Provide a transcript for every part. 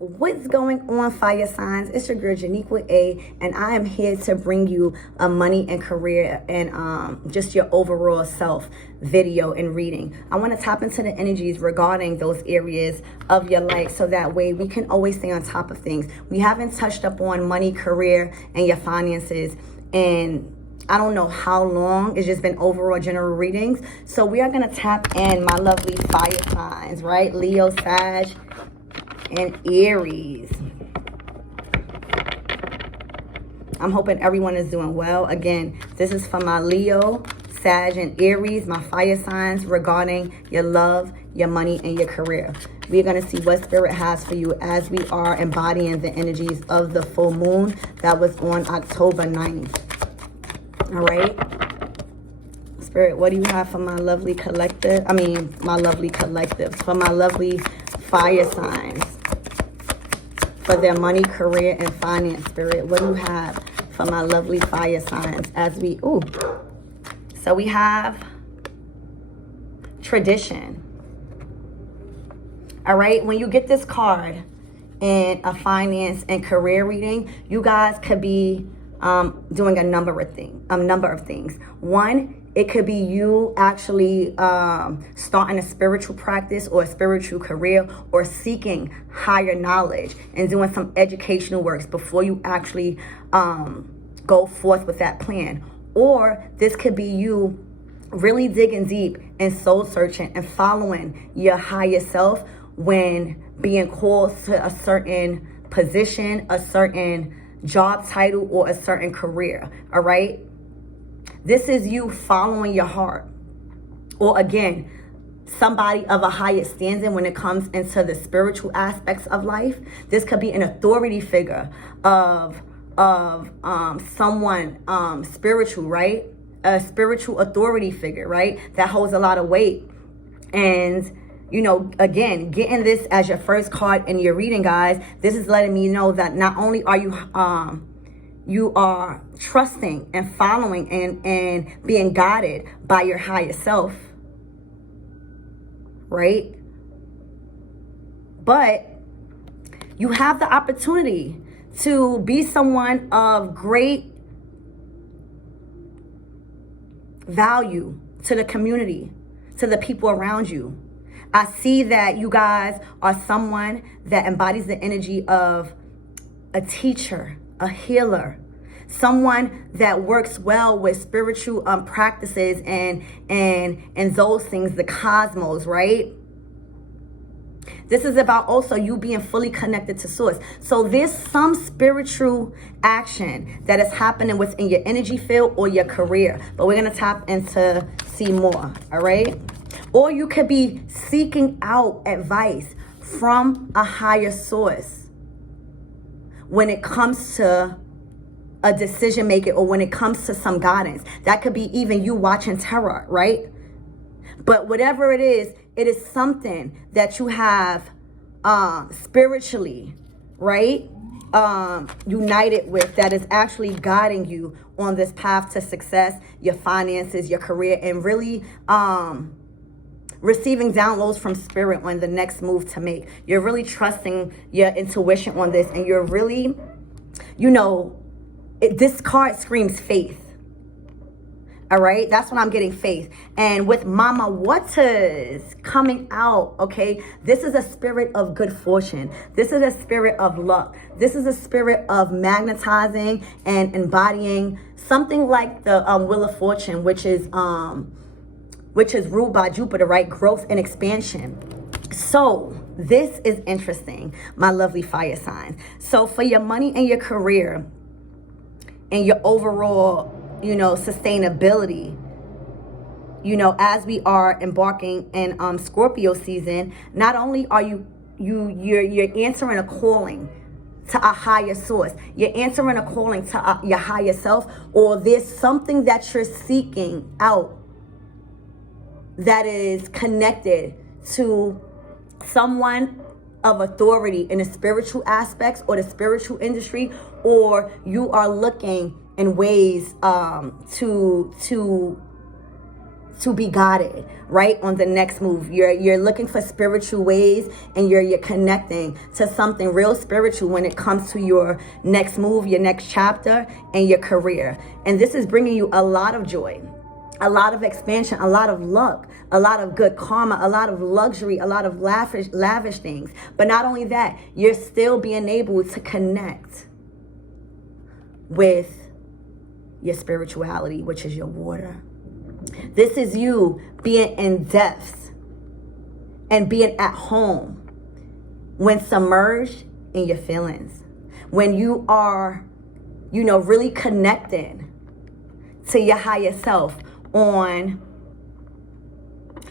What's going on, fire signs? It's your girl Janiqua A, and I am here to bring you a money and career and just your overall self video and reading. I want to tap into the energies regarding those areas of your life so that way we can always stay on top of things. We haven't touched up on money, career, and your finances, and I don't know how long. It's just been overall general readings. So we are going to tap in my lovely fire signs, right? Leo, Sag, and Aries. I'm hoping everyone is doing well. Again, this is for my Leo, Sag, and Aries, my fire signs regarding your love, your money, and your career. We're going to see what Spirit has for you as we are embodying the energies of the full moon that was on October 9th. All right. Spirit, what do you have for my lovely collective? My lovely collectives, for my lovely fire signs, for their money, career, and finance. Spirit, what do you have for my lovely fire signs as we, so we have tradition. All right, when you get this card in a finance and career reading, you guys could be doing a number of things. One, it could be you actually starting a spiritual practice or a spiritual career, or seeking higher knowledge and doing some educational works before you actually go forth with that plan. Or this could be you really digging deep and soul searching and following your higher self when being called to a certain position, a certain job title, or a certain career. All right. This is you following your heart, or again, somebody of a higher standing when it comes into the spiritual aspects of life. This could be an authority figure of someone spiritual, right? A spiritual authority figure, right? That holds a lot of weight. And you know, again, getting this as your first card in your reading, guys, this is letting me know that not only are you are trusting and following and being guided by your higher self, right? But you have the opportunity to be someone of great value to the community, to the people around you. I see that you guys are someone that embodies the energy of a teacher, a healer, someone that works well with spiritual practices and those things, the cosmos, right? This is about also you being fully connected to source. So there's some spiritual action that is happening within your energy field or your career, but we're going to tap into see more, all right? Or you could be seeking out advice from a higher source when it comes to a decision making, or when it comes to some guidance. That could be even you watching tarot, right? But whatever it is something that you have spiritually, right? United with, that is actually guiding you on this path to success, your finances, your career, and really receiving downloads from Spirit on the next move to make. You're really trusting your intuition on this, and you're really, this card screams faith. All right, that's what I'm getting, faith. And with Mama Waters coming out, okay, this is a spirit of good fortune. This is a spirit of luck. This is a spirit of magnetizing and embodying something like the Wheel of Fortune, which is ruled by Jupiter, right? Growth and expansion. So this is interesting, my lovely fire signs. So for your money and your career and your overall, sustainability, as we are embarking in Scorpio season, not only are you're answering a calling to a higher source, you're answering a calling to your higher self, or there's something that you're seeking out that is connected to someone of authority in the spiritual aspects or the spiritual industry, or you are looking in ways to to be guided, right, on the next move. You're looking for spiritual ways, and you're connecting to something real spiritual when it comes to your next move, your next chapter, and your career. And this is bringing you a lot of joy, a lot of expansion, a lot of luck, a lot of good karma, a lot of luxury, a lot of lavish things. But not only that, you're still being able to connect with your spirituality, which is your water. This is you being in depth and being at home when submerged in your feelings. When you are, really connecting to your higher self on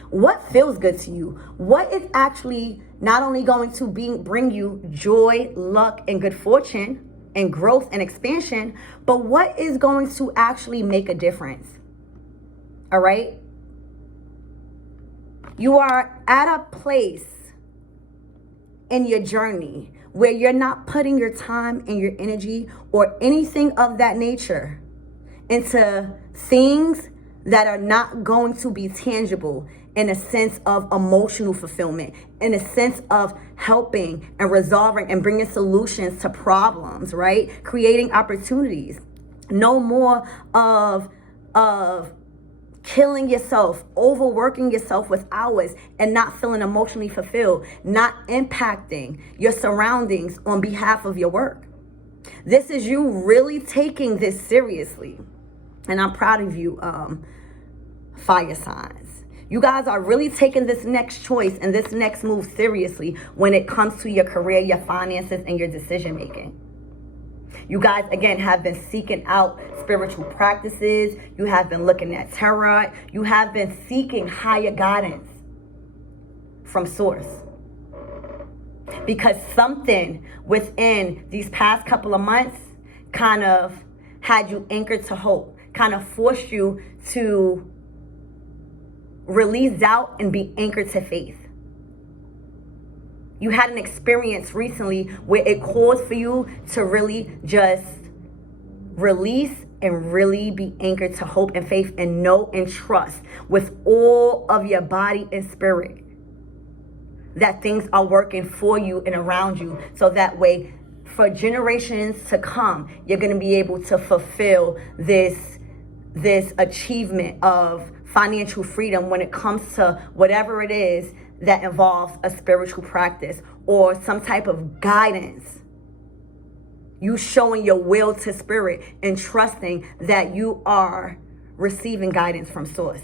what feels good to you, what is actually not only going to bring you joy, luck, and good fortune, and growth and expansion, but what is going to actually make a difference. All right? You are at a place in your journey where you're not putting your time and your energy or anything of that nature into things that are not going to be tangible in a sense of emotional fulfillment, in a sense of helping and resolving and bringing solutions to problems, right? Creating opportunities. No more of killing yourself, overworking yourself with hours and not feeling emotionally fulfilled, not impacting your surroundings on behalf of your work. This is you really taking this seriously. And I'm proud of you, fire signs. You guys are really taking this next choice and this next move seriously when it comes to your career, your finances, and your decision making. You guys, again, have been seeking out spiritual practices. You have been looking at tarot. You have been seeking higher guidance from source. Because something within these past couple of months kind of had you anchored to hope, kind of forced you to release doubt and be anchored to faith. You had an experience recently where it calls for you to really just release and really be anchored to hope and faith and know and trust with all of your body and spirit that things are working for you and around you. So that way, for generations to come, you're going to be able to fulfill this achievement of financial freedom when it comes to whatever it is that involves a spiritual practice or some type of guidance. You showing your will to spirit and trusting that you are receiving guidance from source.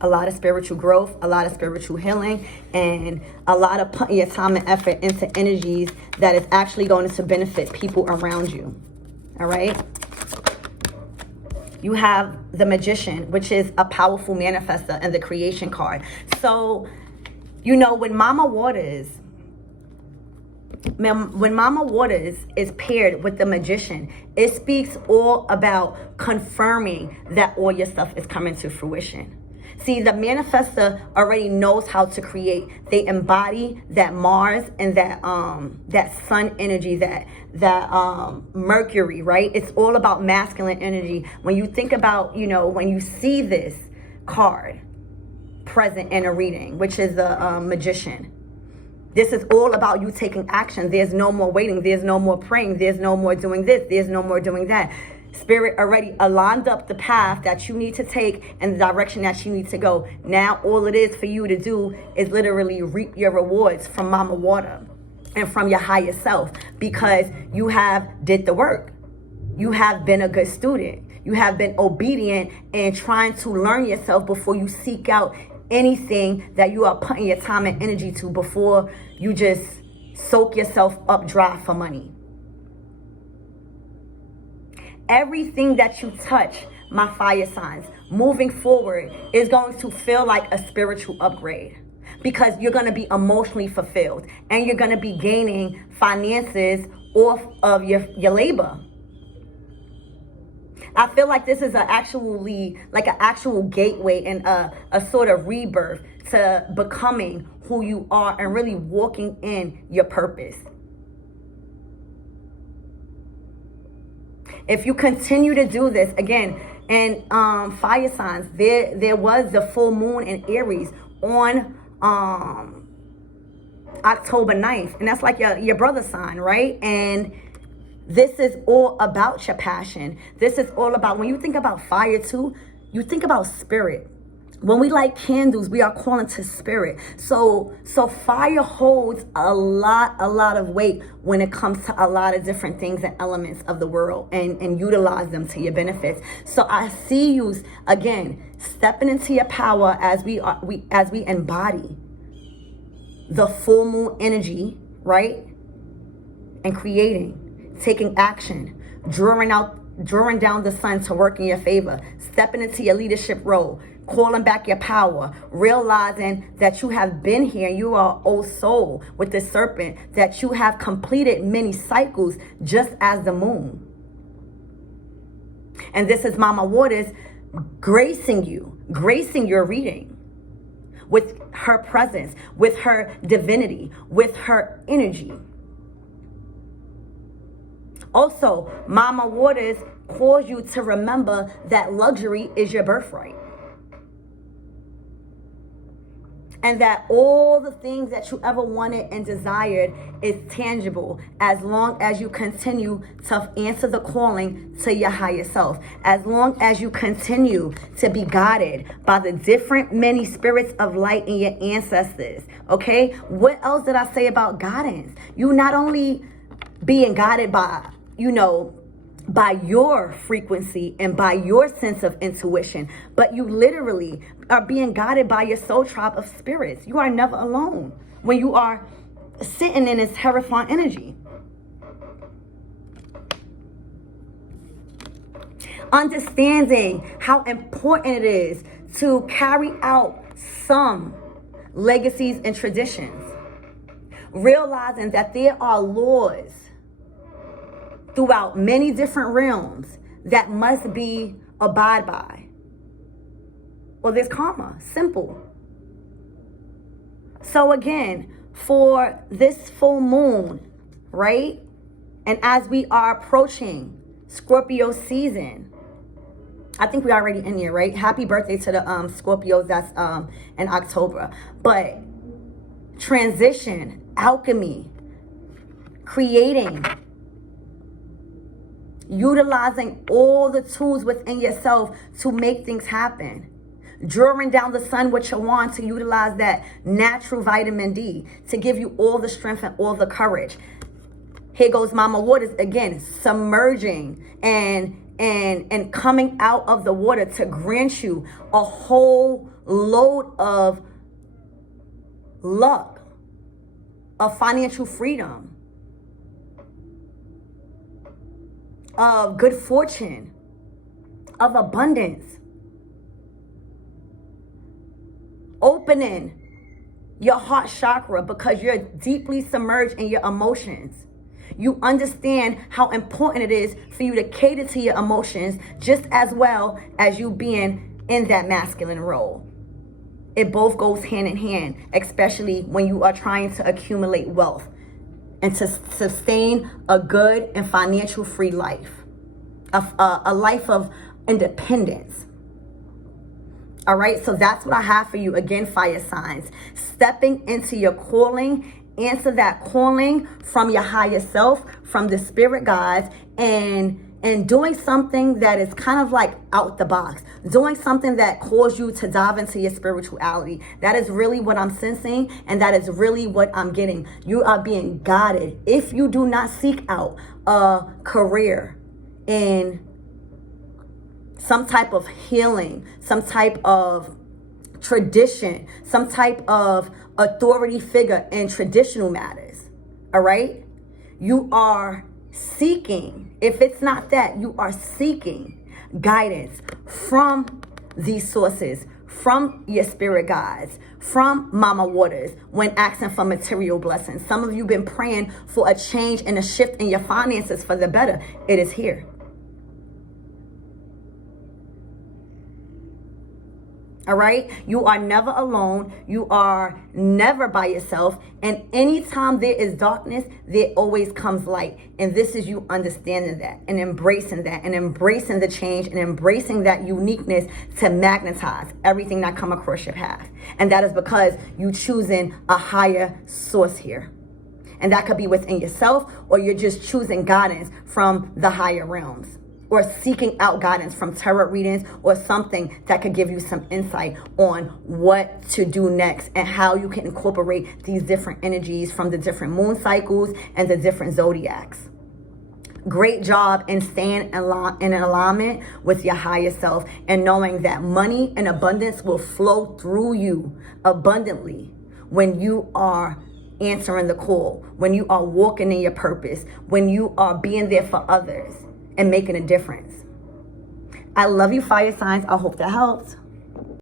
A lot of spiritual growth, a lot of spiritual healing, and a lot of putting your time and effort into energies that is actually going to benefit people around you. All right? You have the Magician, which is a powerful manifester, and the Creation card. So, when Mama Waters is paired with the Magician, it speaks all about confirming that all your stuff is coming to fruition. See, the manifester already knows how to create. They embody that Mars and that sun energy, that Mercury, right? It's all about masculine energy. When you think about, when you see this card present in a reading, which is the Magician, this is all about you taking action. There's no more waiting. There's no more praying. There's no more doing this. There's no more doing that. Spirit already aligned up the path that you need to take and the direction that you need to go. Now all it is for you to do is literally reap your rewards from Mama Water and from your higher self, because you have did the work. You have been a good student. You have been obedient and trying to learn yourself before you seek out anything that you are putting your time and energy to, before you just soak yourself up dry for money. Everything that you touch, my fire signs, moving forward is going to feel like a spiritual upgrade, because you're going to be emotionally fulfilled and you're going to be gaining finances off of your labor. I feel like this is an actual gateway and a sort of rebirth to becoming who you are and really walking in your purpose. If you continue to do this, again, And fire signs, there was the full moon in Aries on October 9th. And that's like your brother sign, right? And this is all about your passion. This is all about, when you think about fire too, you think about spirit. When we light candles, we are calling to spirit. So fire holds a lot of weight when it comes to a lot of different things and elements of the world, and utilize them to your benefits. So I see you again stepping into your power as we embody the full moon energy, right? And creating, taking action, drawing down the sun to work in your favor, stepping into your leadership role, calling back your power, realizing that you have been here, you are old soul with the serpent, that you have completed many cycles just as the moon. And this is Mama Waters gracing your reading with her presence, with her divinity, with her energy. Also, Mama Waters calls you to remember that luxury is your birthright. And that all the things that you ever wanted and desired is tangible as long as you continue to answer the calling to your higher self. As long as you continue to be guided by the different many spirits of light in your ancestors. Okay? What else did I say about guidance? You not only being guided by, by your frequency and by your sense of intuition, but you literally are being guided by your soul tribe of spirits. You are never alone when you are sitting in this Hierophant energy. Understanding how important it is to carry out some legacies and traditions. Realizing that there are laws throughout many different realms that must be abide by. Well, there's karma, simple. So again, for this full moon, right? And as we are approaching Scorpio season, I think we're already in here, right? Happy birthday to the Scorpios that's in October. But transition, alchemy, creating, utilizing all the tools within yourself to make things happen. Drawing down the sun with your wand to utilize that natural vitamin D to give you all the strength and all the courage. Here goes Mama Waters again, submerging and coming out of the water to grant you a whole load of luck, of financial freedom, of good fortune, of abundance. Opening your heart chakra because you're deeply submerged in your emotions. You understand how important it is for you to cater to your emotions just as well as you being in that masculine role. It both goes hand in hand, especially when you are trying to accumulate wealth and to sustain a good and financial free life, a life of independence. All right, so that's what I have for you. Again, fire signs. Stepping into your calling, answer that calling from your higher self, from the spirit guides, and doing something that is kind of like out the box. Doing something that calls you to dive into your spirituality. That is really what I'm sensing, and that is really what I'm getting. You are being guided. If you do not seek out a career in some type of healing, some type of tradition, some type of authority figure in traditional matters, all right? You are seeking, if it's not that, you are seeking guidance from these sources, from your spirit guides, from Mama Waters when asking for material blessings. Some of you been praying for a change and a shift in your finances for the better. It is here. All right? You are never alone. You are never by yourself. And anytime there is darkness, there always comes light. And this is you understanding that and embracing that and embracing the change and embracing that uniqueness to magnetize everything that come across your path. And that is because you choosing a higher source here. And that could be within yourself, or you're just choosing guidance from the higher realms, or seeking out guidance from tarot readings or something that could give you some insight on what to do next and how you can incorporate these different energies from the different moon cycles and the different zodiacs. Great job in staying in alignment with your higher self and knowing that money and abundance will flow through you abundantly when you are answering the call, when you are walking in your purpose, when you are being there for others and making a difference. I love you, fire signs. I hope that helped.